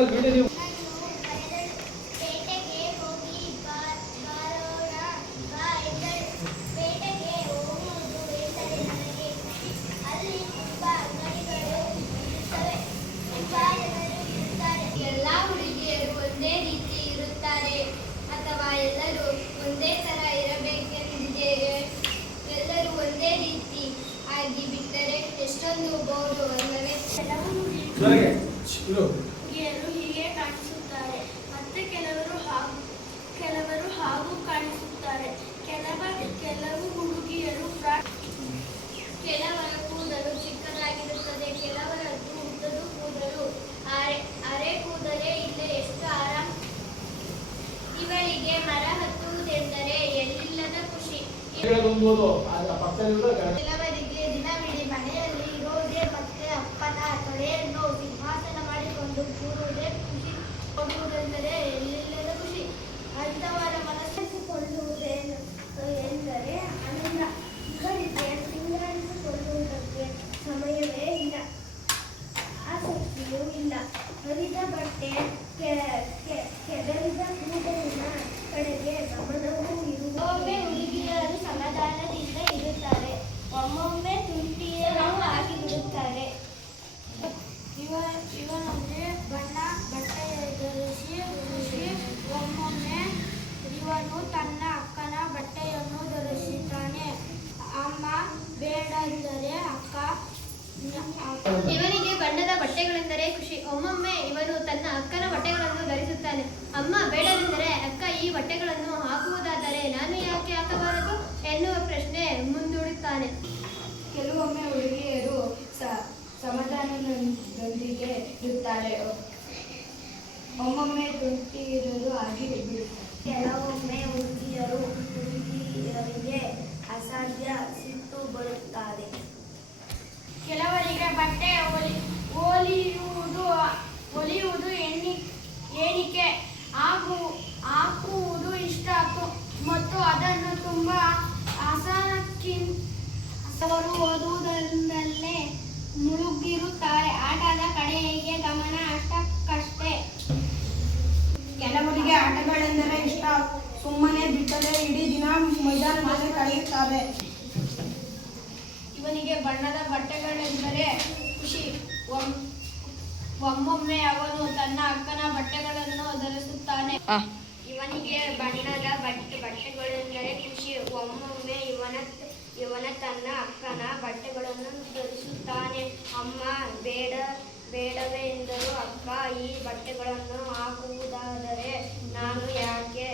ಎಲ್ಲಾ ಹುಡುಗಿಯರು ಒಂದೇ ರೀತಿ ಇರುತ್ತಾರೆ ಅಥವಾ ಎಲ್ಲರೂ ಒಂದೇ ತರ ಇರಬೇಕೆಂದಿದೆಯೇ? ಎಲ್ಲರೂ ಒಂದೇ ರೀತಿ ಆಗಿ ಬಿಟ್ಟರೆ ಎಷ್ಟೊಂದು ಬಹುದು ಅಲ್ಲವೇ? ಹುಡುಗಿಯರು ಹೀಗೆ ಕಾಣಿಸುತ್ತಾರೆ, ಮತ್ತೆ ಕೆಲವರು ಹಾಗೂ ಕಾಣಿಸುತ್ತಾರೆ. ಕೆಲವು ಹುಡುಗಿಯರು ಕೆಲವರ ಕೂದಲು ಚಿಕ್ಕದಾಗಿರುತ್ತದೆ, ಕೆಲವರದ್ದು ಉದ್ದದು ಕೂದಲು, ಅರೆ ಕೂದಲೇ ಇಲ್ಲ, ಎಷ್ಟು ಆರಾಮ. ಇವಳಿಗೆ ಮರ ಹತ್ತುವುದೆಂದರೆ ಎಲ್ಲಿಲ್ಲದ ಖುಷಿ. ಕೆಲವರಿಗೆ ದಿನವಿಡೀ ಮನೆಯಲ್ಲಿ ಇರೋದೇ ಮತ್ತೆ ಅಪ್ಪನ ತೊಡೆಯನ್ನು ಸಿಂಹಾಸನ ಮಾಡಿಕೊಂಡು ಕೂರುವುದೇ ಖುಷಿ. ಕೊಡುವುದೆಂದರೆ ಎಲ್ಲಿಲ್ಲದ ಖುಷಿ. ಅಂಥವರ ಮನಸ್ಸಿಕೊಳ್ಳುವುದೇನು ಎಂದರೆ ಆನಂದ. ಇವರಿಗೆ ಸಿಂಗಾರಿಸಿಕೊಳ್ಳುವುದಕ್ಕೆ ಸಮಯವೇ ಇಲ್ಲ, ಆಸಕ್ತಿಯೂ ಇಲ್ಲ. ಹರಿದ ಬಟ್ಟೆ, ಕೆದರಿದ ಕೂದಲಿನ ಕಡೆಗೆ ಗಮನವೂ ಇರುವ. ಒಮ್ಮೆ ಹುಡುಗಿಯರು ಸಮಾಧಾನದಿಂದ ಇರುತ್ತಾರೆ, ಒಮ್ಮೊಮ್ಮೆ ತುಂಟಿಯರೂ ಆಗಿಬಿಡುತ್ತಾರೆ. ಇವನೊಂದೇ ಬಣ್ಣ ಬಟ್ಟೆಯ ಧರಿಸಿ ಒಮ್ಮೊಮ್ಮೆ ಇವನು ತನ್ನ ಅಕ್ಕನ ಬಟ್ಟೆಯನ್ನು ಧರಿಸುತ್ತಾನೆ. ಅಮ್ಮ ಬೇಡಂದರೆ ಅಕ್ಕ. ಇವನಿಗೆ ಬಣ್ಣದ ಬಟ್ಟೆಗಳೆಂದರೆ ಖುಷಿ, ಒಮ್ಮೊಮ್ಮೆ ಇವನು ತನ್ನ ಅಕ್ಕನ ಬಟ್ಟೆಗಳನ್ನು ಧರಿಸುತ್ತಾನೆ. ಅಮ್ಮ ಬೇಡವೆಂದರೆ ಅಕ್ಕ ಈ ಬಟ್ಟೆಗಳನ್ನು ಹಾಕುವುದಾದರೆ ನಾನು ಯಾಕೆ ಹಾಕಬಾರದು ಎನ್ನುವ ಪ್ರಶ್ನೆ ಮುಂದೂಡುತ್ತಾನೆ. ಕೆಲವೊಮ್ಮೆ ಹುಡುಗಿಯರು ಸಮಾಧಾನದೊಂದಿಗೆ ಇರುತ್ತಾರೆ, ಒಮ್ಮೊಮ್ಮೆ ತುಂಟಿರಲು ಆಗಿ ಬಿಡುತ್ತಾರೆ. ಕೆಲವೊಮ್ಮೆ ಹುಡುಗಿಯರಿಗೆ ಅಸಾಧ್ಯ ಸಿಟ್ಟು ಬರುತ್ತದೆ. ಕೆಲವರಿಗೆ ಬಟ್ಟೆ ಹೊಲಿಯುವುದು ಎಣಿಕೆ, ಹಾಕುವುದು ಇಷ್ಟ ಮತ್ತು ಅದನ್ನು ತುಂಬ ಅವರು ಓದುವುದರಲ್ಲೇ ಮುಳುಗಿರುತ್ತಾರೆ. ಆಟದ ಕಡೆಗೆ ಗಮನ ಅಷ್ಟಕ್ಕಷ್ಟೇ. ಕೆಲವರಿಗೆ ಆಟಗಳೆಂದರೆ ಇಷ್ಟ, ಸುಮ್ಮನೆ ಬಿಟ್ಟರೆ ಇಡೀ ದಿನ ಮೈದಾನದಲ್ಲಿ ಕಳೆಯುತ್ತಾರೆ. ಇವನಿಗೆ ಬಣ್ಣದ ಬಟ್ಟೆಗಳೆಂದರೆ ಖುಷಿ, ಒಮ್ಮೊಮ್ಮೆ ಅವನು ತನ್ನ ಅಕ್ಕನ ಬಟ್ಟೆಗಳನ್ನು ಧರಿಸುತ್ತಾನೆ. ಇವನಿಗೆ ಬಣ್ಣದ ಬಟ್ಟೆಗಳೆಂದರೆ ಖುಷಿ, ಒಮ್ಮೊಮ್ಮೆ ಇವನ ತನ್ನ ಅಕ್ಕನ ಬಟ್ಟೆಗಳನ್ನು ಧರಿಸುತ್ತಾನೆ. ಅಮ್ಮ ಬೇಡವೇ ಎಂದರು ಅಕ್ಕ ಈ ಬಟ್ಟೆಗಳನ್ನು ಹಾಕುವುದಾದರೆ ನಾನು ಯಾಕೆ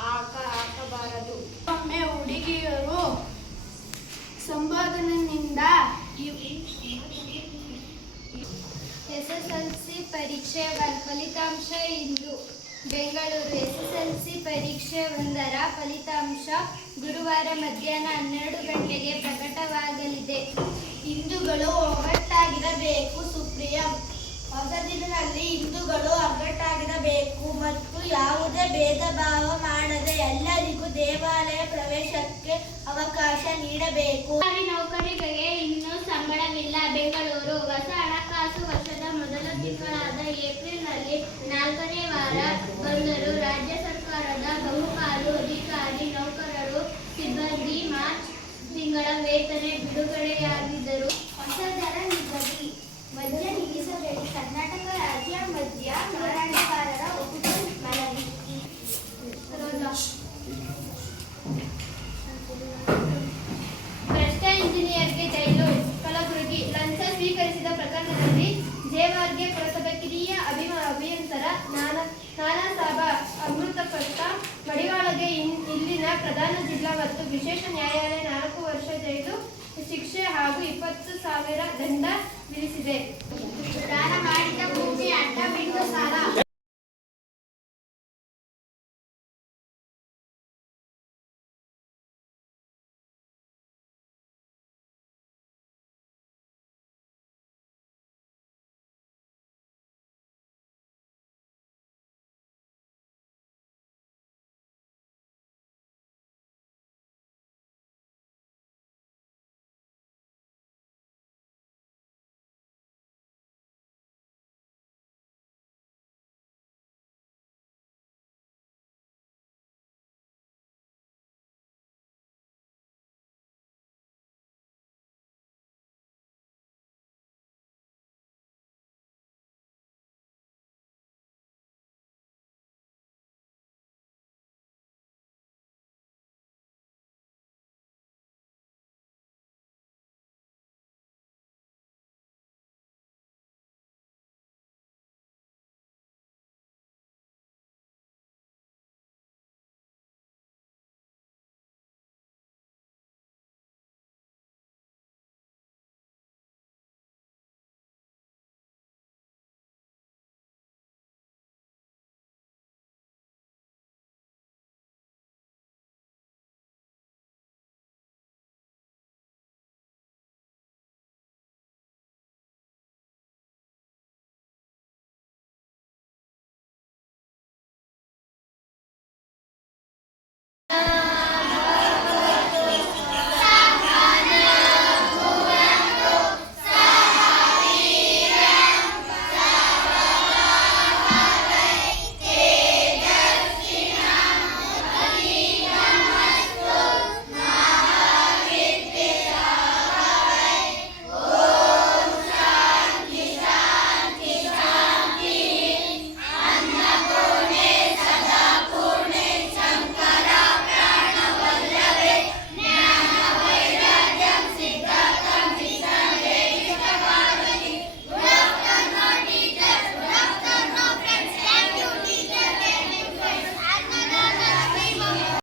ಹಾಕಬಾರದು. ಒಮ್ಮೆ ಹುಡುಗಿಯರು ಸಂಬೋಧನೆಯಿಂದ ಎಸ್ಎಸ್ಎಲ್ಸಿ ಪರೀಕ್ಷೆ ಫಲಿತಾಂಶ ಇಂದು. ಬೆಂಗಳೂರು ಎಸ್ಎಸ್ಎಲ್ಸಿ ಪರೀಕ್ಷೆ 1ರ ಫಲಿತಾಂಶ ಗುರುವಾರ ಮಧ್ಯಾಹ್ನ 12 ಗಂಟೆಗೆ ಪ್ರಕಟವಾಗಲಿದೆ. ಹಿಂದೂಗಳು ಒಗ್ಗಟ್ಟಾಗಿರಬೇಕು. ಸುಪ್ರೀಂ ಹೊಸದಿಲ್ಲಿನಲ್ಲಿ ಹಿಂದೂಗಳು ಒಗ್ಗಟ್ಟಾಗಿರಬೇಕು ಮತ್ತು ಯಾವುದೇ ಭೇದ ಭಾವ ಮಾಡದೆ ಎಲ್ಲರಿಗೂ ದೇವಾಲಯ ಪ್ರವೇಶಕ್ಕೆ ಅವಕಾಶ ನೀಡಬೇಕು. ನೌಕರರಿಗೆ ಇನ್ನೂ ಸಂಬಳವಿಲ್ಲ. ಬೆಂಗಳೂರು ಹೊಸ ಹಣಕಾಸು ವರ್ಷದ ಮೊದಲ ತಿಂಗಳಾದ ಏಪ್ರಿಲ್ನಲ್ಲಿ 4ನೇ ವಾರ ಬಂದರೂ ರಾಜ್ಯ ಸರ್ಕಾರದ ಬಹುಪಾಲು ಅಧಿಕಾರಿ ನೌಕರರು ಸಿಬ್ಬಂದಿ ಮಾರ್ಚ್ ತಿಂಗಳ ವೇತನ ಬಿಡುಗಡೆಯಾಗಿದ್ದರು. ಹೊಸ ದರ ನಿಗದಿ ಮದ್ಯ ನಿಲ್ಲಿಸಬೇಡಿ. ಕರ್ನಾಟಕ ರಾಜ್ಯ